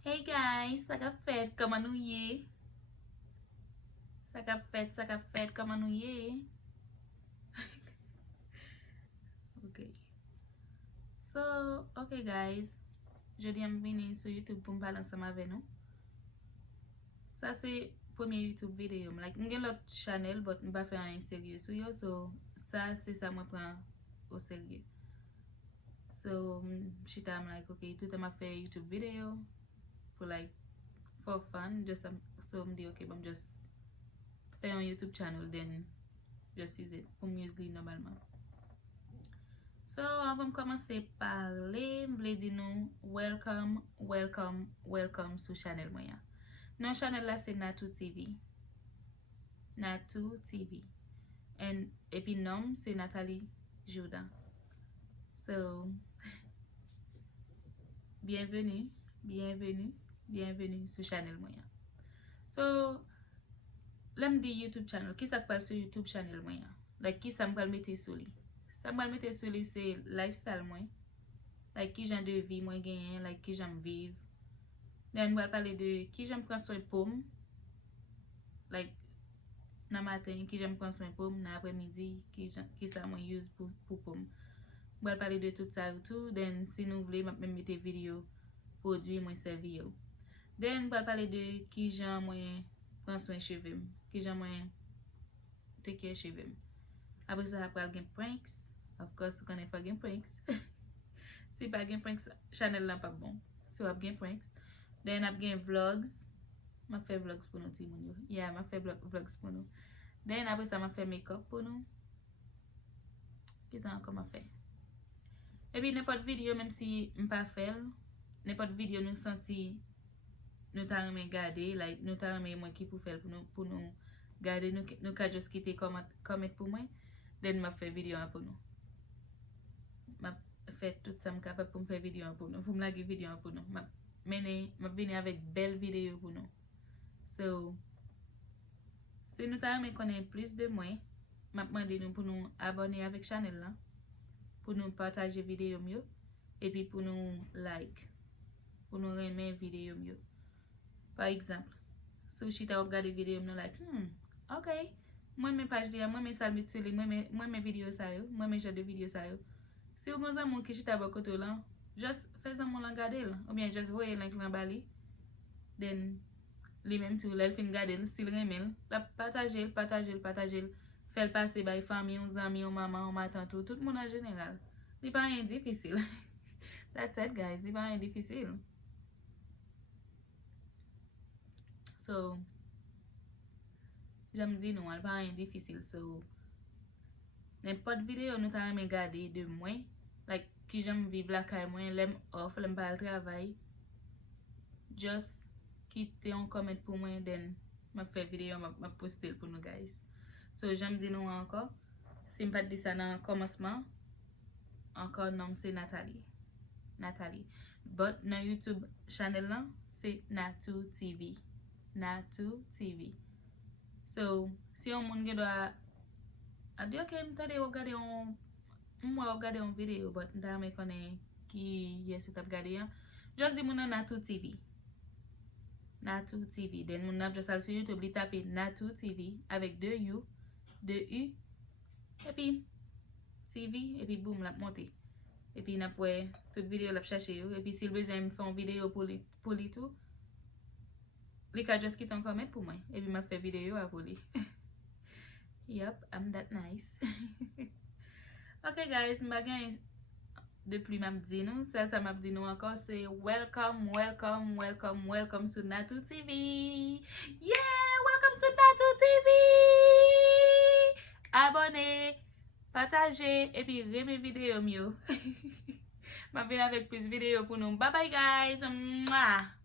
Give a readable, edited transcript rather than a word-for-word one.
Hey guys, sa ka fet, comment nou ye? Sa ka fet, comment nou ye? Ok. So, ok guys. Jodi am vini sur YouTube pou m pale ansama ave nou. Sa se premier YouTube video. Like, m gen lot channel, but m pa fe an serye sou yo. So, sa se sa m pran au serye. So, chita am like, ok, tout am a fe YouTube video. For like, for fun. Just so m di, ok, bam just fe yon YouTube channel, then just use it. Pou m use li normalman. So, avan m komanse pale, m vle di nou, welcome sou channel mwen ya. Non channel la se Natou TV. Natou TV. Epi nom se Nathalie Jourdan. So, bienvenue sou channel mwen ya. So, lem di YouTube channel, ki sa kpal sou YouTube channel mwen ya? Like, ki sa m pal mette sou li? Sa m pal mette sou li se lifestyle mwen. Like, ki jan de vi mwen genyen, like, ki jan viv. Den m pal pale de ki jan pran soin poum. Like, nan matin, ki jan pran soin poum, nan apre midi, ki sa mwen use pou poum. M pal pale de tout sa ou tout. Den, si nou vle, m ap men mette video produit mwen servi yo. Den, m pal pale de ki jan mwen pran soin chevem. Ki jan mwen take care chevem. Apre sa ap pral gen pranks. Of course, ou konen fa gen pranks. Si pa gen pranks, channel lan pa bon. So ap gen pranks. Den ap gen vlogs. Ma fe vlogs pou nou ti moun yo. Yeah, ma fe vlogs pou nou. Den apre sa ma fe make-up pou nou. Ki sa anko ma fe? Epi nepot video, menm si mpa fel, nepot video nou senti nou ta reme gade, like nou ta reme mwen ki pou fel pou nou gade, nou ka just kite comment pou mwen, den ma fe video an pou nou. Ma fe tout sa m kapap pou m fe video an pou nou, pou m lage video an pou nou. Ma vini avek bel video pou nou. So, se nou ta reme konen plus de mwen, ma mande nou pou nou abone avek channel la, pou nou partaje video myo, epi pou nou like, pou nou reme video myo. Par exemple, sou chita ou gade video myo like, ok, mwen men page diya, mwen men salmit soli, mwen men video sa yo, mwen men jade video sa yo. Si ou gonzan moun ki chita bakoto lan, just fezan moun lan gade l, ou bien just voye link lan bali, then li menm tou, lel fin gade l, sil remel, la pataje l, fel pase bay fami, ou zami, ou mama, ou matantou, tout moun an general. Li pa yon difisil. That's it guys, li pa yon difisil. So, jam di nou, al pa yon difisil. So, n'importe video nou ta reme gade de mwen, like, ki jam viv la kay mwen, lem off, lem pa al travay, just kite yon comment pou mwen, then ma fe video, ma poste l pou nou guys. So, jam di nou anko, si m pat di sa nan komanseman, anko nom se Nathalie. Nathalie. But nan YouTube channel lan, se Natou TV. Natou TV. So, si yon moun gen do a di ok, mtade wap gade yon mwa wap gade yon video, but nta me konen ki yes wap gade yon, just di moun nan Natou TV. Natou TV. Den moun ap just al su YouTube li tape Natou TV avek 2 U, 2 U, epi TV, epi boom lap monte. Epi napwe tout video lap chache yo, epi sil bezem fon video pou li tou, li ka just kit an comment pou mwen, epi ma fe video a pou li. Yup, I'm that nice. Ok guys, mba gen depli map di nou, sa map di nou ankon se welcome to Natou TV. Yeah, welcome to Natou TV. Abone, partaje, epi reme video myo. Ma vin avek plus video pou nou. Bye bye guys. Mwah.